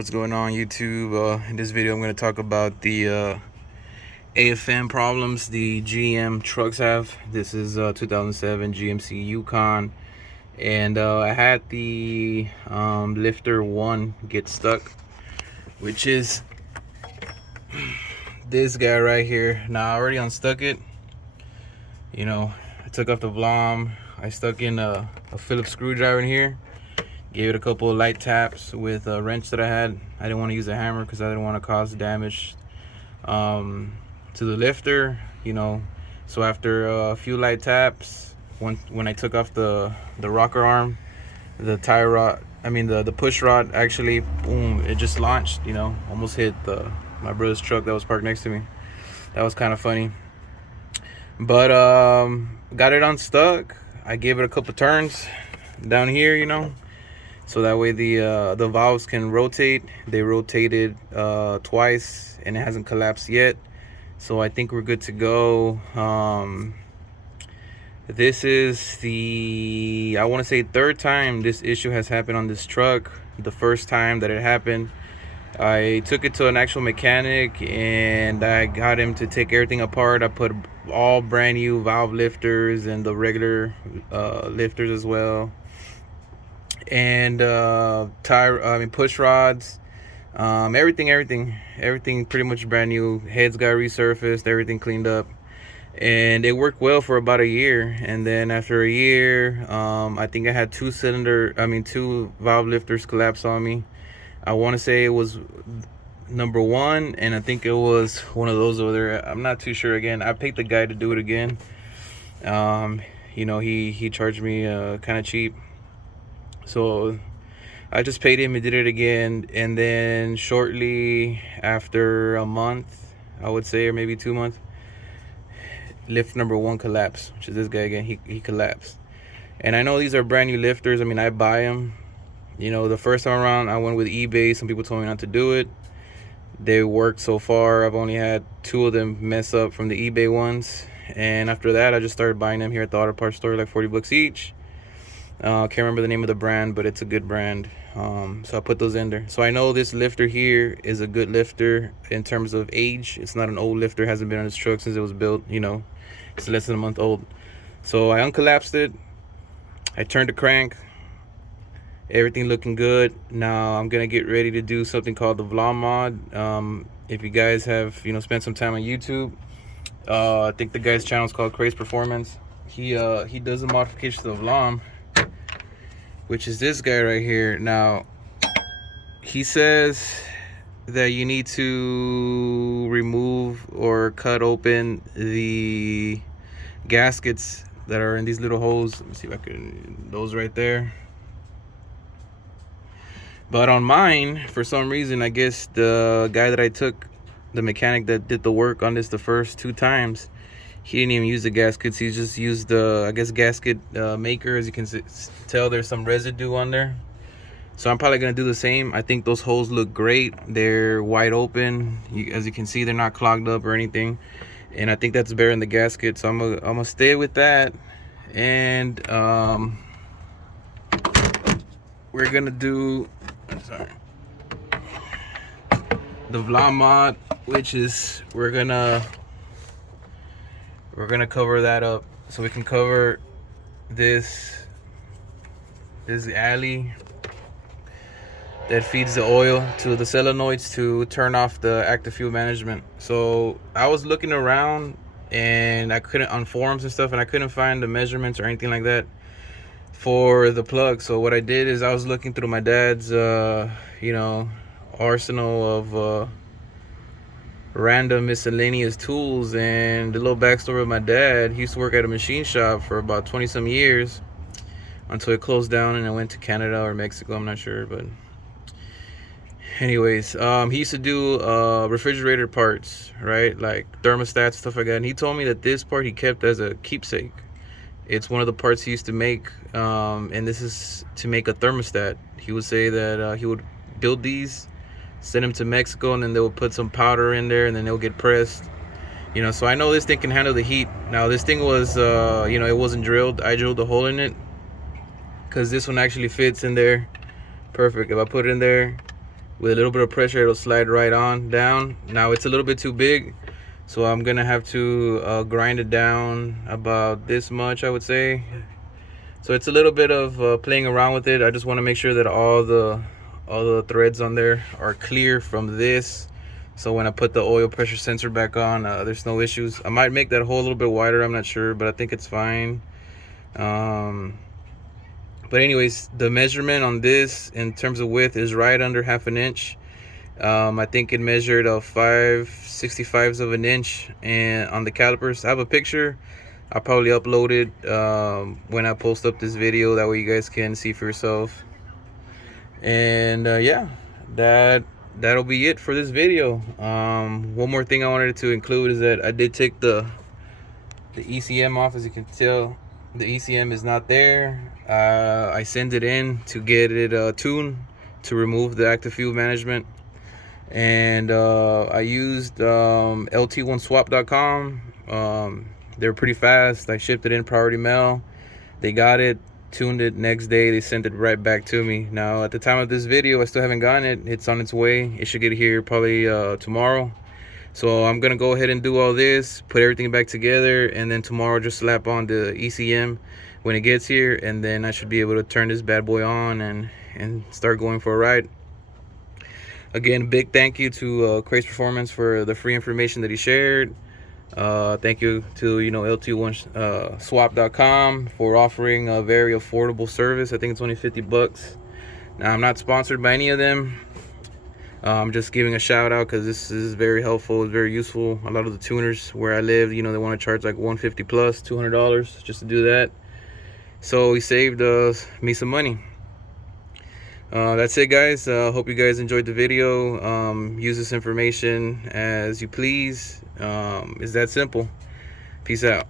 What's going on, YouTube? In this video I'm going to talk about the AFM problems the GM trucks have. This is 2007 GMC Yukon, and I had the lifter 1 get stuck, which is this guy right here. Now I already unstuck it. I took off the Vlom. I stuck in a Phillips screwdriver in here. Gave it a couple of light taps with a wrench that I had. I didn't want to use a hammer because I didn't want to cause damage to the lifter, So after a few light taps, when I took off the rocker arm, the tie rod, the push rod, actually, boom, it just launched, almost hit my brother's truck that was parked next to me. That was kind of funny. But got it unstuck. I gave it a couple turns down here, so that way the valves can rotate. They rotated twice and it hasn't collapsed yet, so I think we're good to go. This is the, I want to say, third time this issue has happened on this truck. The first time that it happened, I took it to an actual mechanic and I got him to take everything apart. I put all brand new valve lifters and the regular lifters as well, and push rods, everything pretty much brand new. Heads got resurfaced, everything cleaned up, and it worked well for about a year. And then after a year, I think I had two valve lifters collapse on me. I want to say it was number 1, and I think it was one of those over there. I'm not too sure. Again, I paid the guy to do it again. He charged me kind of cheap, so I just paid him. He did it again, and then shortly after a month, I would say, or maybe 2 months, lift number 1 collapsed, which is this guy again. He collapsed, and I know these are brand new lifters. I buy them. The first time around I went with eBay. Some people told me not to do it. They worked so far. I've only had 2 of them mess up from the eBay ones, and after that I just started buying them here at the auto parts store, like 40 bucks each. Can't remember the name of the brand, but it's a good brand. So I put those in there. So I know this lifter here is a good lifter in terms of age. It's not an old lifter. Hasn't been on this truck since it was built. It's less than a month old. So I uncollapsed it. I turned the crank. Everything looking good. Now I'm gonna get ready to do something called the Vlom mod. If you guys have spent some time on YouTube, I think the guy's channel is called Craze Performance. He does a modification to the Vlom, which is this guy right here. Now he says that you need to remove or cut open the gaskets that are in these little holes. Let me see if I can, those right there. But on mine, for some reason, I guess the guy that I took, the mechanic that did the work on this the first 2 times, he didn't even use the gaskets. He just used the, I guess, gasket maker. As you can tell, there's some residue on there. So I'm probably gonna do the same. I think those holes look great. They're wide open. As you can see, they're not clogged up or anything. And I think that's better in the gasket. So I'm gonna stay with that. And we're gonna do, the Vlom mod, which is we're gonna cover that up, so we can cover this alley that feeds the oil to the solenoids to turn off the active fuel management. So I was looking around and I couldn't, on forums and stuff, and I couldn't find the measurements or anything like that for the plug. So what I did is I was looking through my dad's arsenal of random miscellaneous tools. And the little backstory of my dad: he used to work at a machine shop for about 20 some years until it closed down and I went to Canada or Mexico, I'm not sure. But anyways, he used to do refrigerator parts, right, like thermostats, stuff like that. And he told me that this part he kept as a keepsake. It's one of the parts he used to make, and this is to make a thermostat. He would say that he would build these, send them to Mexico, and then they would put some powder in there, and then they'll get pressed. So I know this thing can handle the heat. Now this thing was, it wasn't drilled. I drilled a hole in it because this one actually fits in there perfect. If I put it in there, With a little bit of pressure, it'll slide right on down. Now it's a little bit too big, so I'm gonna have to grind it down about this much, I would say. So it's a little bit of playing around with it. I just want to make sure that all the threads on there are clear from this, so when I put the oil pressure sensor back on, there's no issues. I might make that hole a little bit wider, I'm not sure, but I think it's fine. But anyways, the measurement on this in terms of width is right under 1/2 inch. I think it measured 5/65 of an inch, and on the calipers, I have a picture. I'll probably upload it when I post up this video. That way you guys can see for yourself. And yeah, that'll be it for this video. One more thing I wanted to include is that I did take the ECM off. As you can tell, the ECM is not there. I sent it in to get it tuned to remove the active fuel management, and I used lt1swap.com. They're pretty fast. I shipped it in priority mail. They got it, tuned it, next day they sent it right back to me. Now at the time of this video, I still haven't gotten it. It's on its way. It should get here probably tomorrow. So I'm gonna go ahead and do all this, put everything back together, and then tomorrow just slap on the ECM when it gets here, and then I should be able to turn this bad boy on and start going for a ride. Again, big thank you to Craze Performance for the free information that he shared. Thank you to lt1swap.com for offering a very affordable service. I think it's only 50 bucks. Now, I'm not sponsored by any of them. I'm just giving a shout out because this is very helpful. It's very useful. A lot of the tuners where I live, they want to charge like $150 plus $200 just to do that. So he saved me some money. That's it, guys. Hope you guys enjoyed the video. Use this information as you please. It's that simple. Peace out.